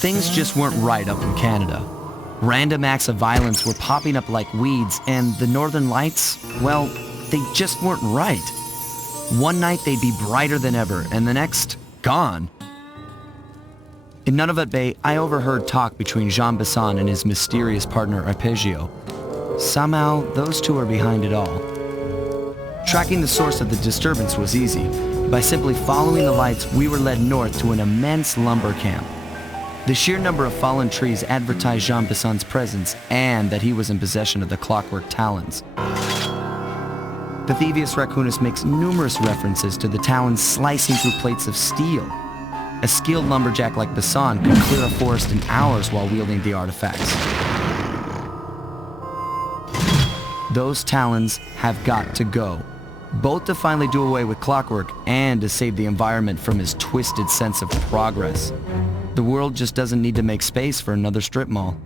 Things just weren't right up in Canada. Random acts of violence were popping up like weeds, and the Northern Lights, well, they just weren't right. One night they'd be brighter than ever, and the next, gone. In Nunavut Bay, I overheard talk between Jean Besson and his mysterious partner Arpeggio. Somehow, those two are behind it all. Tracking the source of the disturbance was easy. By simply following the lights, we were led north to an immense lumber camp. The sheer number of fallen trees advertised Jean Besson's presence and that he was in possession of the clockwork talons. The Thievius Raccoonus makes numerous references to the talons slicing through plates of steel. A skilled lumberjack like Besson could clear a forest in hours while wielding the artifacts. Those talons have got to go, both to finally do away with clockwork and to save the environment from his twisted sense of progress. The world just doesn't need to make space for another strip mall.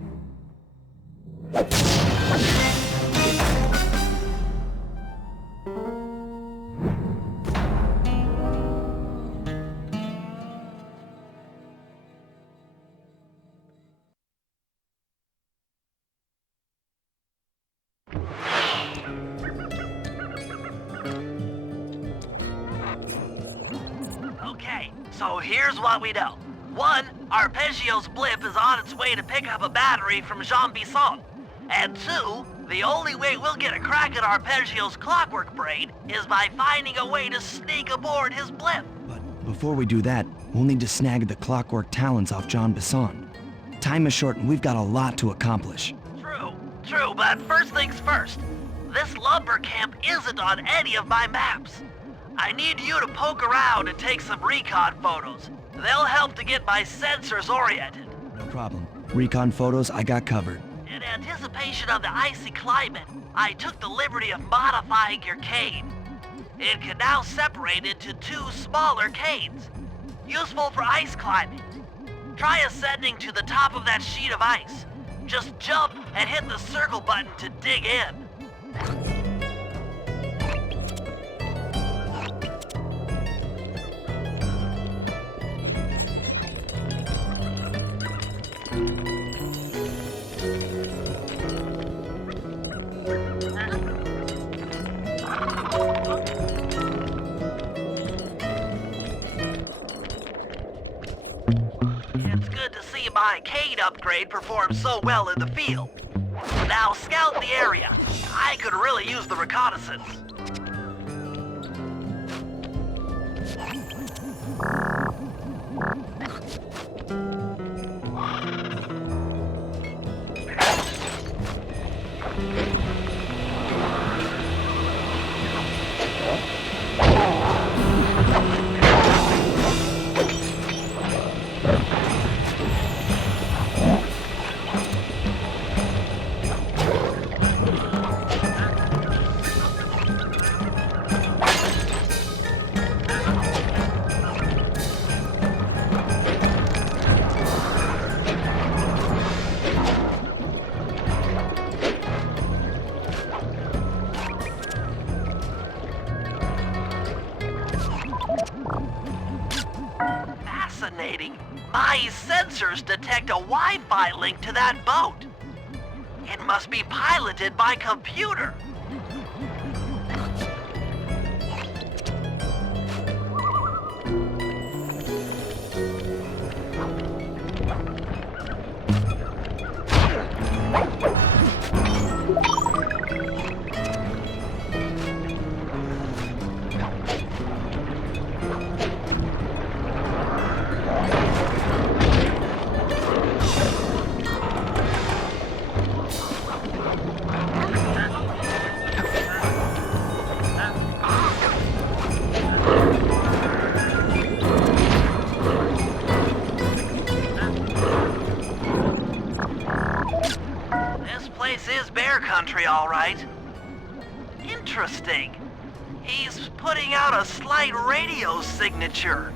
Okay, so here's what we know. 1, Arpeggio's blip is on its way to pick up a battery from Jean Besson. And 2, the only way we'll get a crack at Arpeggio's clockwork brain is by finding a way to sneak aboard his blip. But before we do that, we'll need to snag the clockwork talons off Jean Besson. Time is short and we've got a lot to accomplish. True, but first things first. This lumber camp isn't on any of my maps. I need you to poke around and take some recon photos. They'll help to get my sensors oriented. No problem. Recon photos, I got covered. In anticipation of the icy climate, I took the liberty of modifying your cane. It can now separate into 2 smaller canes, useful for ice climbing. Try ascending to the top of that sheet of ice. Just jump and hit the circle button to dig in. It's good to see my cane upgrade perform so well in the field. Now scout the area. I could really use the reconnaissance. Fascinating. My sensors detect a Wi-Fi link to that boat. It must be piloted by computer. Country, all right. Interesting. He's putting out a slight radio signature.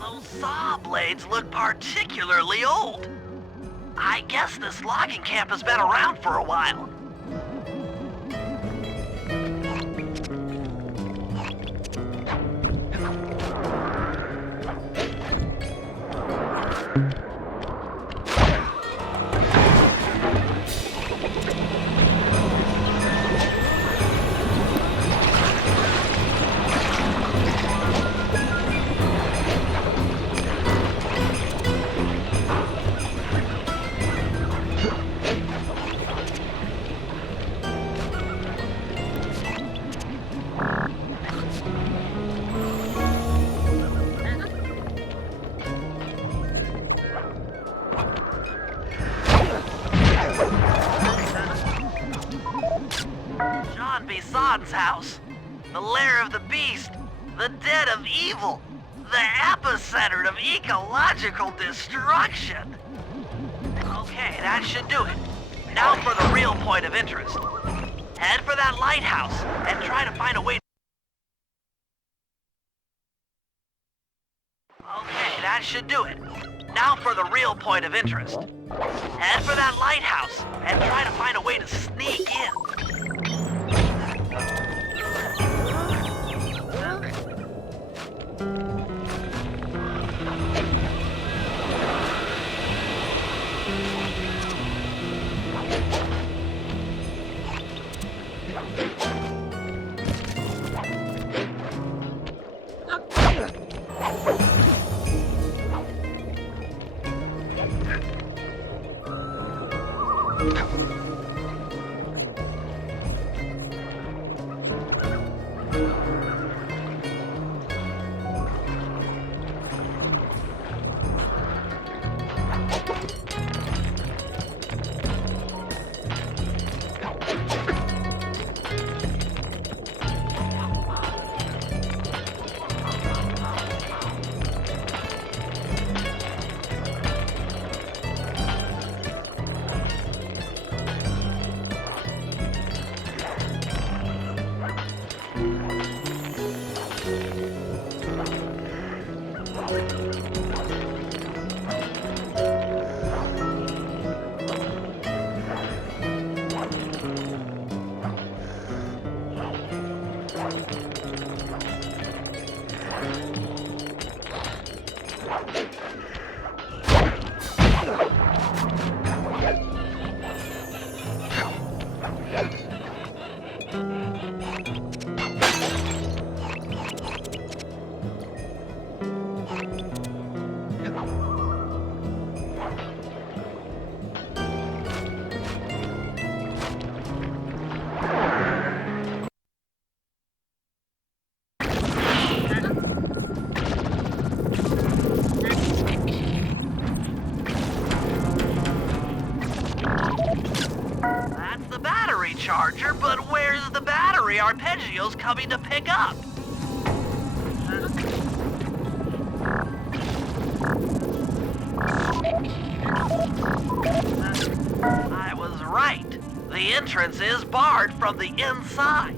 Those saw blades look particularly old. I guess this logging camp has been around for a while. House, the lair of the beast, the den of evil, the epicenter of ecological destruction. Okay, that should do it. Now for the real point of interest. Head for that lighthouse and try to find a way. Okay, that should do it. Now for the real point of interest. Head for that lighthouse and try to find a way to sneak in. Charger, but where's the battery Arpeggio's coming to pick up? right. The entrance is barred from the inside.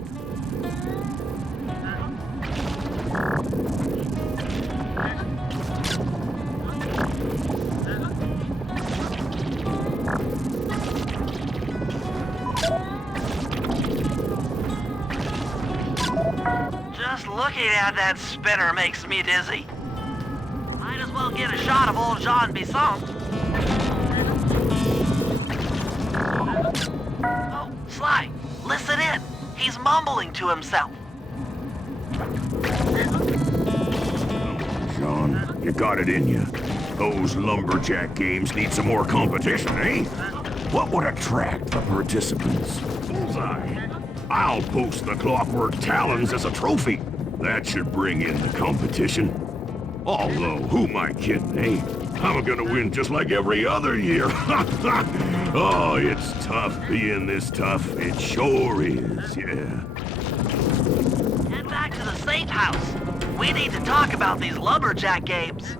Just looking at that spinner makes me dizzy. Might as well get a shot of old Jean Bisson. Oh, Sly, listen in. He's mumbling to himself. Sean, you got it in you. Those lumberjack games need some more competition, eh? What would attract the participants? Bullseye. I'll post the clockwork talons as a trophy. That should bring in the competition. Although, who am I kidding, eh? I'm gonna win just like every other year. Oh, it's tough being this tough. It sure is, yeah. Head back to the safe house. We need to talk about these lumberjack games.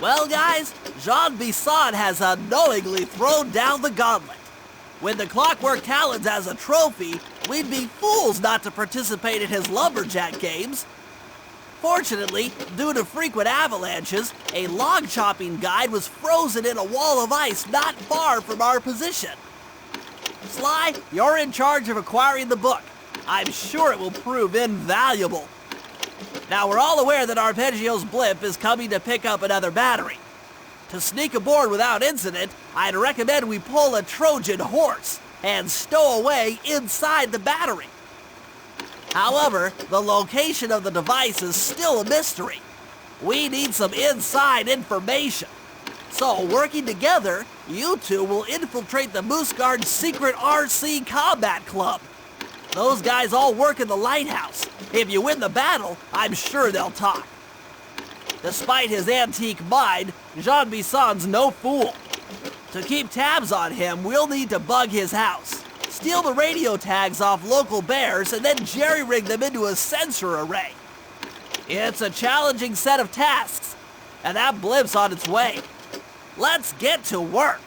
Well, guys, Jean Bisson has unknowingly thrown down the gauntlet. With the clockwork talons as a trophy, we'd be fools not to participate in his lumberjack games. Fortunately, due to frequent avalanches, a log chopping guide was frozen in a wall of ice not far from our position. Sly, you're in charge of acquiring the book. I'm sure it will prove invaluable. Now, we're all aware that Arpeggio's blimp is coming to pick up another battery. To sneak aboard without incident, I'd recommend we pull a Trojan horse and stow away inside the battery. However, the location of the device is still a mystery. We need some inside information. So, working together, you two will infiltrate the Moose Guard's secret RC Combat Club. Those guys all work in the lighthouse. If you win the battle, I'm sure they'll talk. Despite his antique mind, Jean Bisson's no fool. To keep tabs on him, we'll need to bug his house, steal the radio tags off local bears, and then jerry-rig them into a sensor array. It's a challenging set of tasks, and that blimp's on its way. Let's get to work.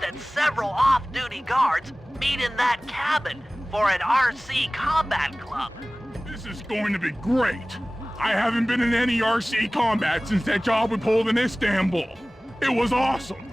That several off-duty guards meet in that cabin for an RC combat club. This is going to be great. I haven't been in any RC combat since that job we pulled in Istanbul. It was awesome.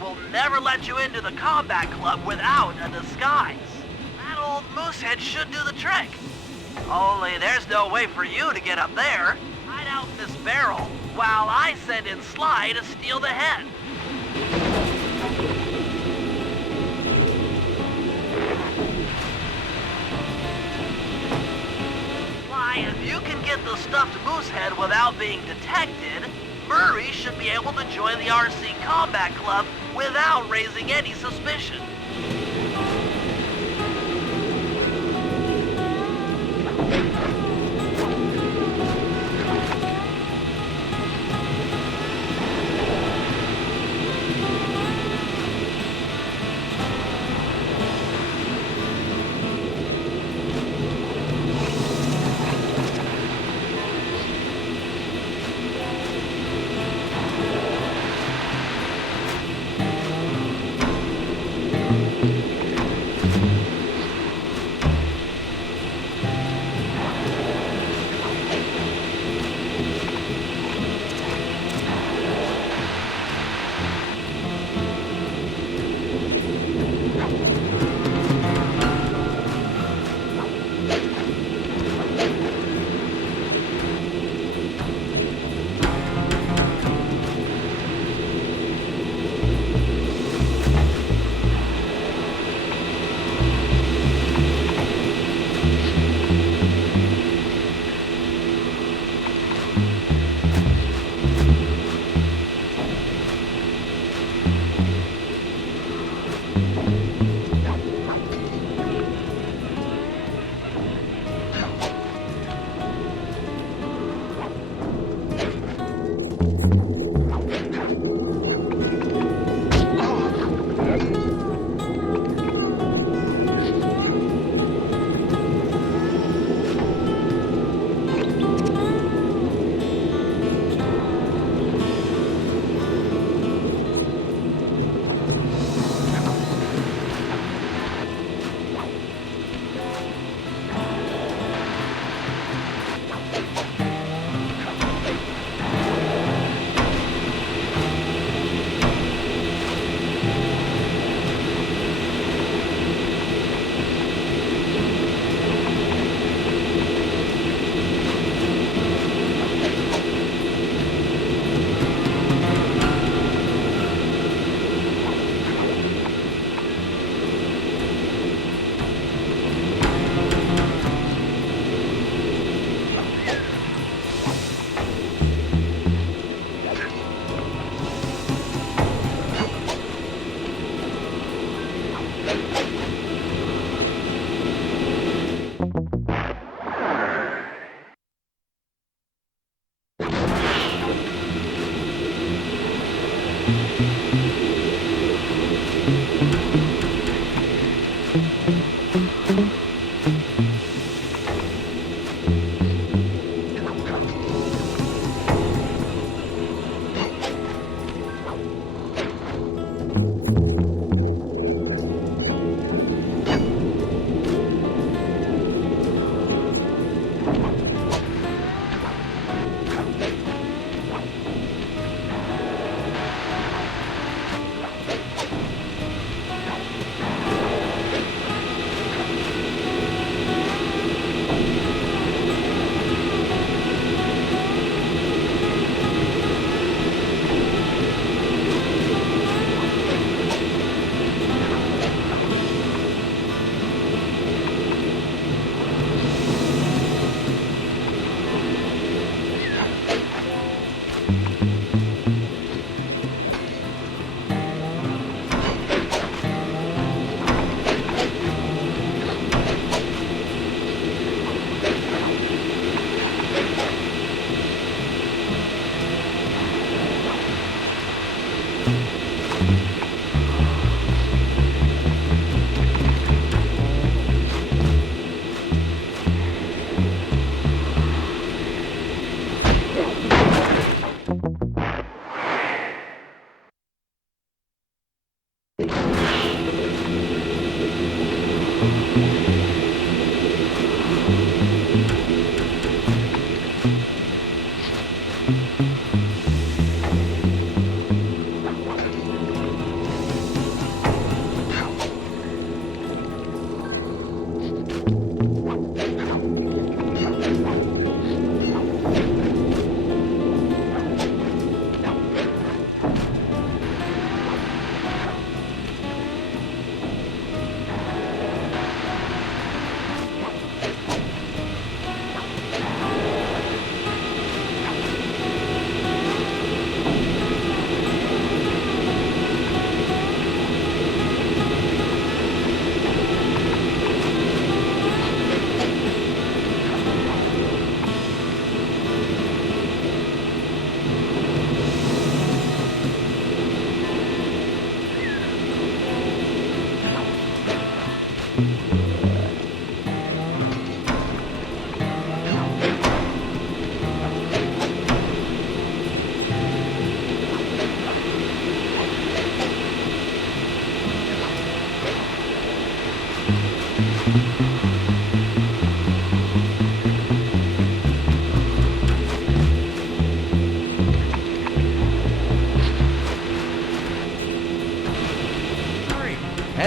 Will never let you into the combat club without a disguise. That old moosehead should do the trick. Only there's no way for you to get up there. Hide out in this barrel while I send in Sly to steal the head. Sly, if you can get the stuffed moosehead without being detected, Murray should be able to join the RC Combat Club without raising any suspicion.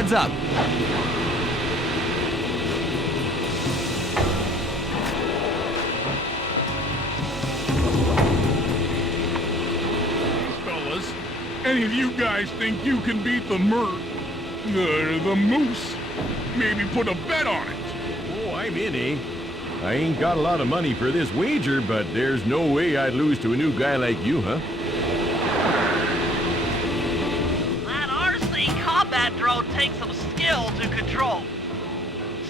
Heads up. Fellas, any of you guys think you can beat the moose? Maybe put a bet on it. Oh, I'm in, eh? I ain't got a lot of money for this wager, but there's no way I'd lose to a new guy like you, huh? That RC combat drone takes some skill to control.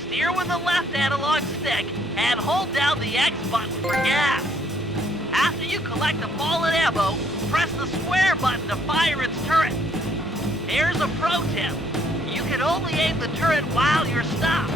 Steer with the left analog stick and hold down the X button for gas. After you collect the fallen ammo, press the square button to fire its turret. Here's a pro tip. You can only aim the turret while you're stopped.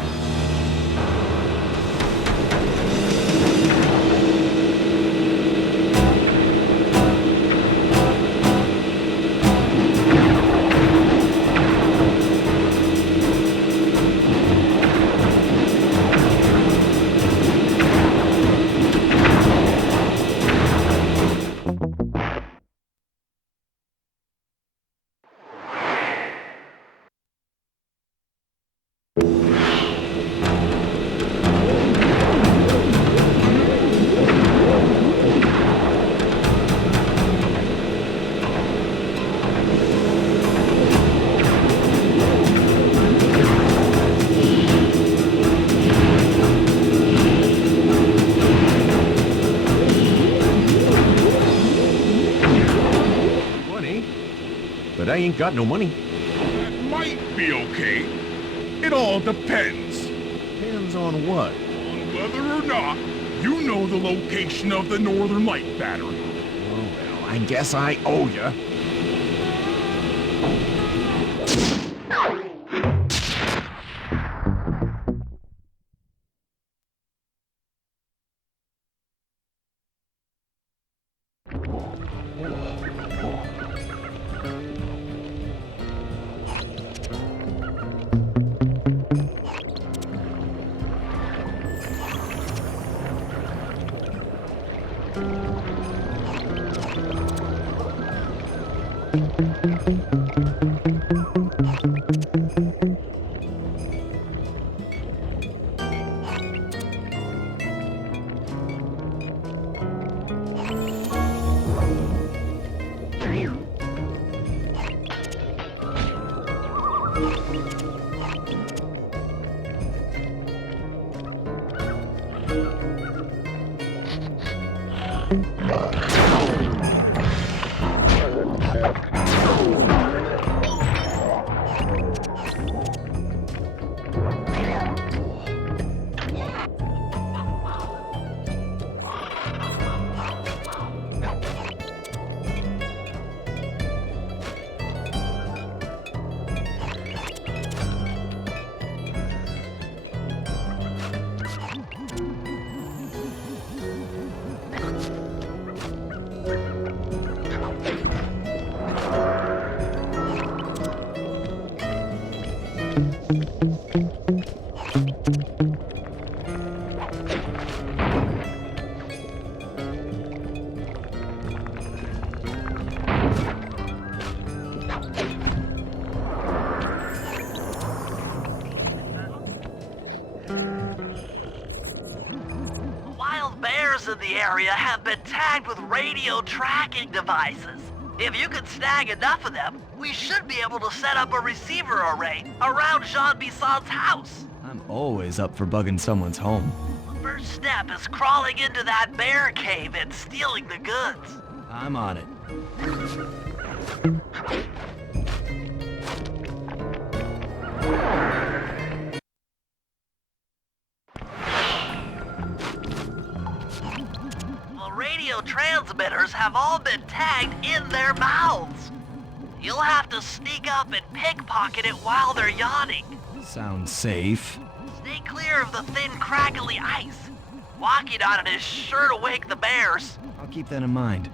But I ain't got no money. That might be okay. It all depends Depends on what? on whether or not you know the location of the Northern Light Battery. Oh, well, I guess I owe ya. In the area have been tagged with radio tracking devices. If you can snag enough of them, we should be able to set up a receiver array around Jean Bisson's house. I'm always up for bugging someone's home. First step is crawling into that bear cave and stealing the goods. I'm on it. Radio transmitters have all been tagged in their mouths. You'll have to sneak up and pickpocket it while they're yawning. Sounds safe. Stay clear of the thin, crackly ice. Walking on it is sure to wake the bears. I'll keep that in mind.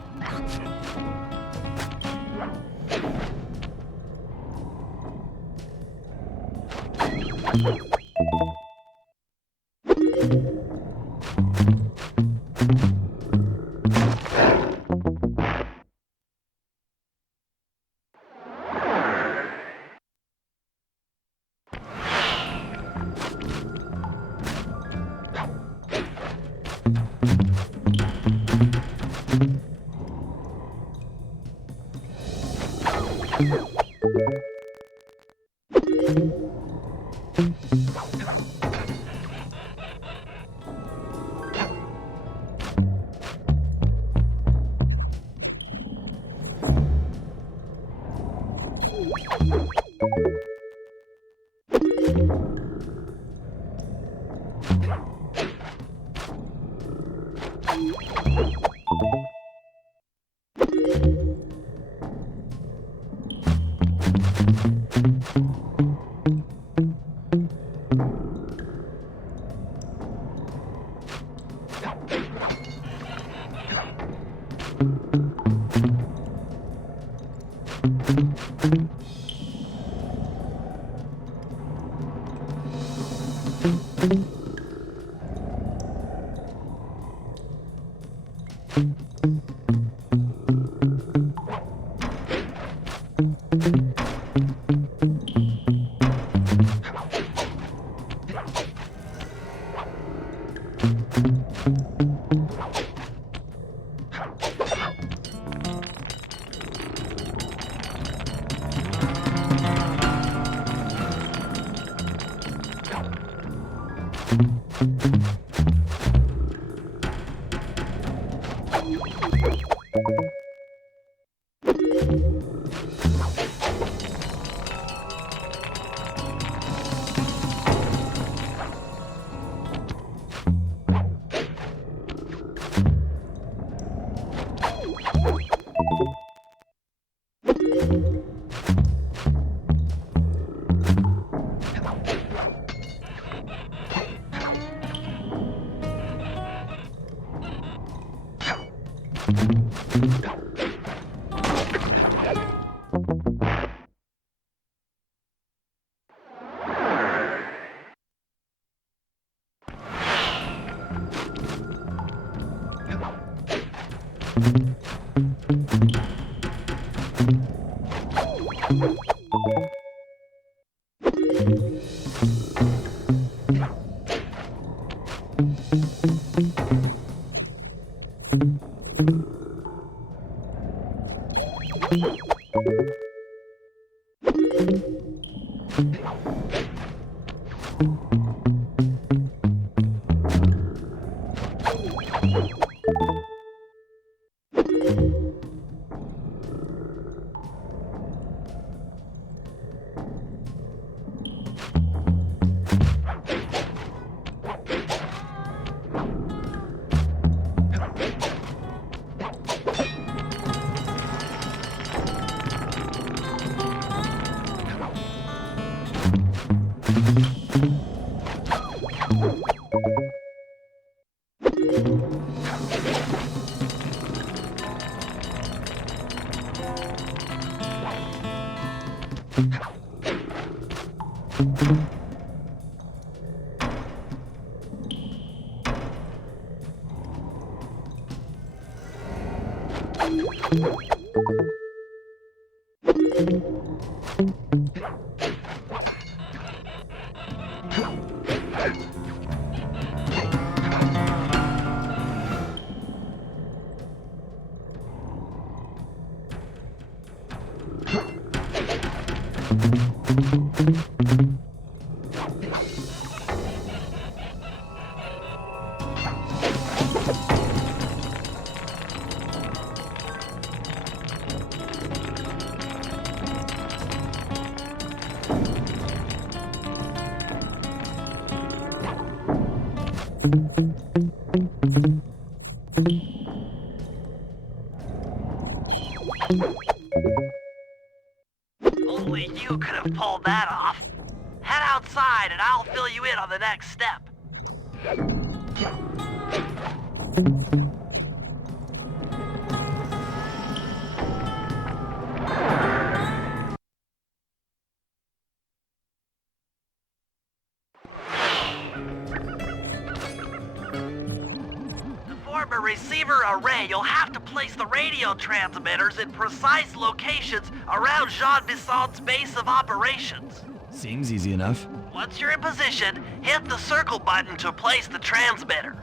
Only you could have pulled that off. Head outside and I'll fill you in on the next step. To form a receiver array, you'll have to place the radio transmitters in precise locations around Jean Bisson's base of operations. Seems easy enough. Once you're in position, hit the circle button to place the transmitter.